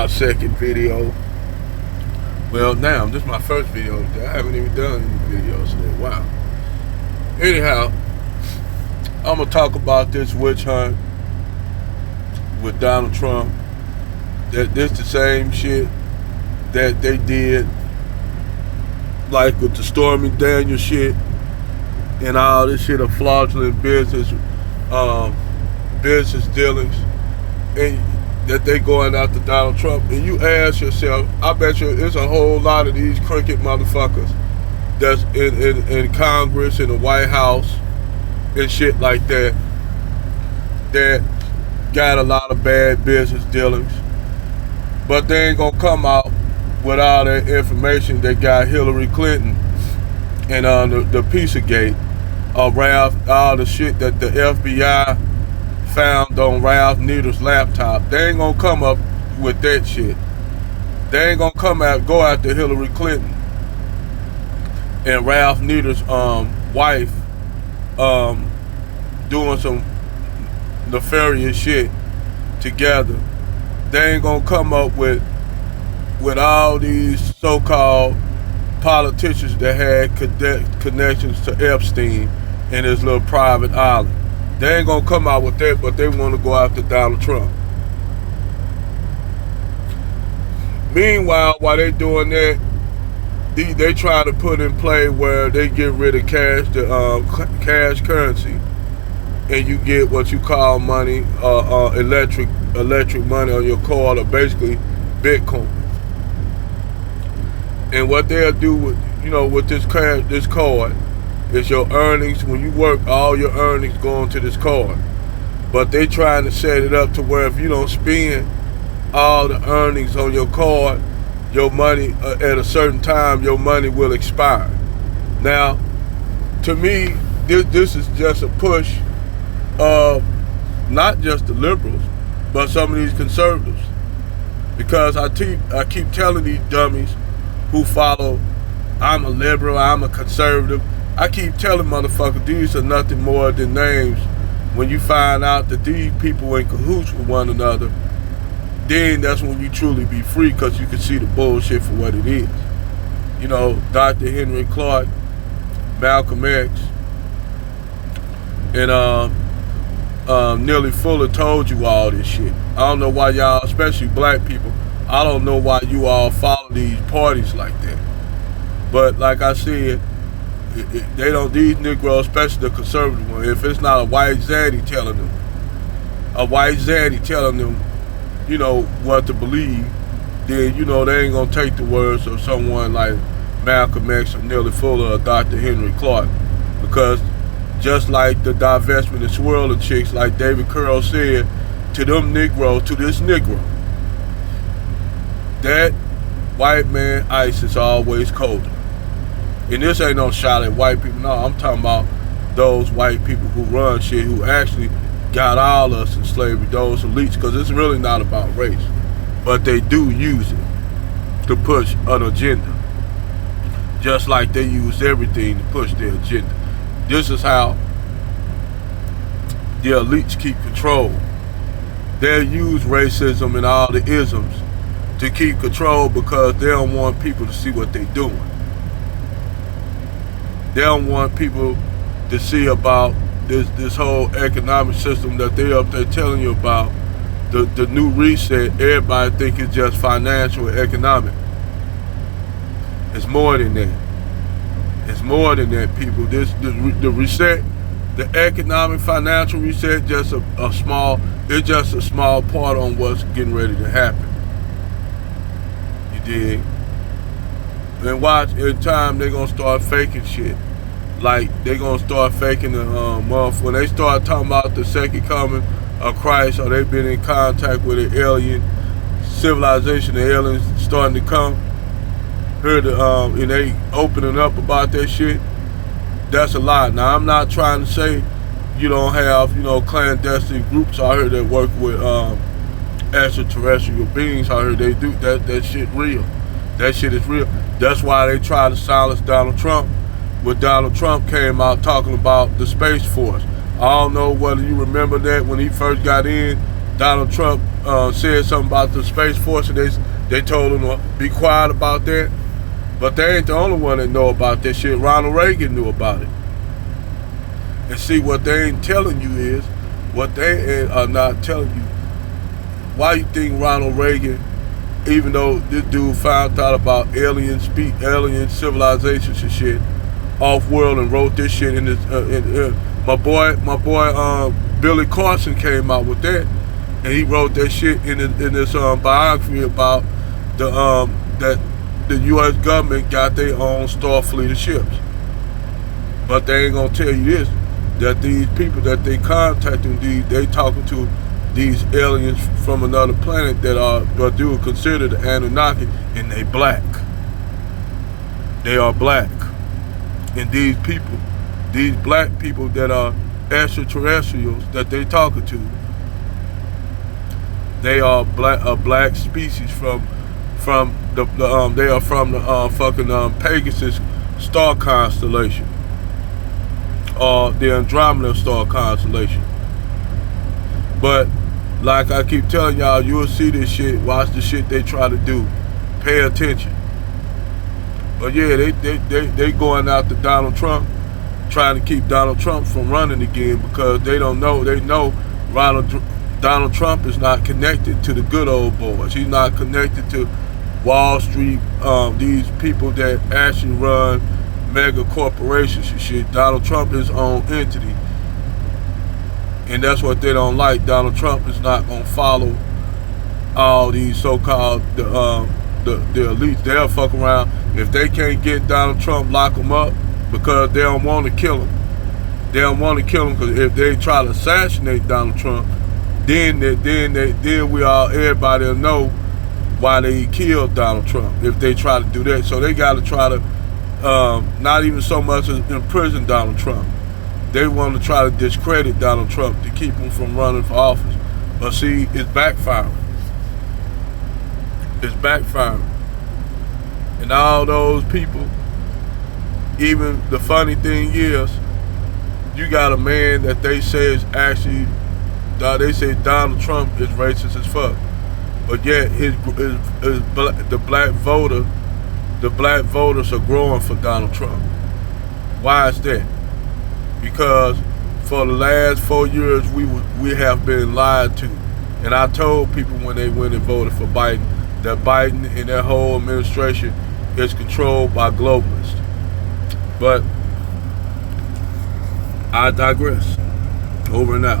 my second video. Well, now this is my first video. I haven't even done any videos today. Wow. Anyhow, I'm gonna talk about this witch hunt with Donald Trump. That this the same shit that they did, like with the Stormy Daniels shit and all this shit of fraudulent business dealings, and that they going after Donald Trump. And you ask yourself, I bet you there's a whole lot of these crooked motherfuckers that's in Congress, in the White House, and shit like that, that got a lot of bad business dealings. But they ain't gonna come out with all that information that got Hillary Clinton and the Pizzagate, Ralph, all the shit that the FBI found on Ralph Nader's laptop. They ain't gonna come up with that shit. They ain't gonna go after Hillary Clinton and Ralph Nader's wife doing some nefarious shit together. They ain't gonna come up with all these so-called politicians that had connections to Epstein and his little private island. They ain't gonna come out with that, but they want to go after Donald Trump. Meanwhile, while they doing that, they trying to put in play where they get rid of cash, the cash currency, and you get what you call money, electric money on your card, or basically Bitcoin. And what they'll do with this card is your earnings. When you work, all your earnings go into this card. But they trying to set it up to where if you don't spend all the earnings on your card, your money at a certain time, your money will expire. Now, to me, this is just a push of not just the liberals, but some of these conservatives. Because I keep telling these dummies who follow, I'm a liberal, I'm a conservative, I keep telling motherfuckers these are nothing more than names. When you find out that these people in cahoots with one another, then that's when you truly be free, because you can see the bullshit for what it is. Dr. Henry Clark, Malcolm X, and Neely Fuller told you all this shit. I don't know why y'all, especially black people, I don't know why you all follow these parties like that. But like I said, they don't, these Negroes, especially the conservative ones, if it's not a white zaddy telling them, what to believe, then, they ain't gonna take the words of someone like Malcolm X or Neely Fuller or Dr. Henry Clark. Because just like the divestment and swirling chicks, like David Curl said, to them Negroes, to this Negro, that white man ice is always colder. And this ain't no shot at white people. No, I'm talking about those white people who run shit, who actually got all us in slavery, those elites, because it's really not about race. But they do use it to push an agenda. Just like they use everything to push their agenda. This is how the elites keep control. They'll use racism and all the isms to keep control, because they don't want people to see what they're doing. They don't want people to see about this whole economic system that they up there telling you about. The new reset, everybody think it's just financial and economic. It's more than that. It's more than that, people. The reset, the economic financial reset, just a small part on what's getting ready to happen. You dig? And watch, in time they're gonna start faking shit. Like they're gonna start faking the when they start talking about the second coming of Christ, or they've been in contact with an alien civilization, the aliens starting to come. Heard and they opening up about that shit. That's a lot. Now I'm not trying to say you don't have clandestine groups out here that work with extraterrestrial beings out here. They do that shit real. That shit is real. That's why they try to silence Donald Trump. When Donald Trump came out talking about the Space Force. I don't know whether you remember that when he first got in, Donald Trump said something about the Space Force, and they told him to be quiet about that. But they ain't the only one that know about that shit. Ronald Reagan knew about it. And see, what they ain't telling you is, what they are not telling you, why you think Ronald Reagan, even though this dude found out about alien civilizations and shit, off-world, and wrote this shit in this, my boy, Billy Carson came out with that, and he wrote that shit in this biography about that the U.S. government got their own Starfleet of ships. But they ain't gonna tell you this, that these people that they contacting, they talking to these aliens from another planet that are what they would consider the Anunnaki, and they black. They are black. And these people, these black people that are extraterrestrials that they talking to, they are a black species from the they are from the fucking Pegasus star constellation, or the Andromeda star constellation. But like I keep telling y'all, you'll see this shit, watch the shit they try to do, pay attention. But yeah, they going after Donald Trump, trying to keep Donald Trump from running again, because they know Donald Trump is not connected to the good old boys. He's not connected to Wall Street, these people that actually run mega corporations and shit. Donald Trump is his own entity. And that's what they don't like. Donald Trump is not gonna follow all these so-called the elites. They'll fuck around. If they can't get Donald Trump, lock him up, because they don't want to kill him. They don't want to kill him, because if they try to assassinate Donald Trump, then everybody will know why they killed Donald Trump, if they try to do that. So they got to try to not even so much as imprison Donald Trump. They want to try to discredit Donald Trump to keep him from running for office. But see, it's backfiring. It's backfiring. And all those people, even the funny thing is, you got a man that they say is actually, they say Donald Trump is racist as fuck. But yet the black voters are growing for Donald Trump. Why is that? Because for the last 4 years we have been lied to. And I told people when they went and voted for Biden that Biden and that whole administration is controlled by globalists. But I digress. Over and out.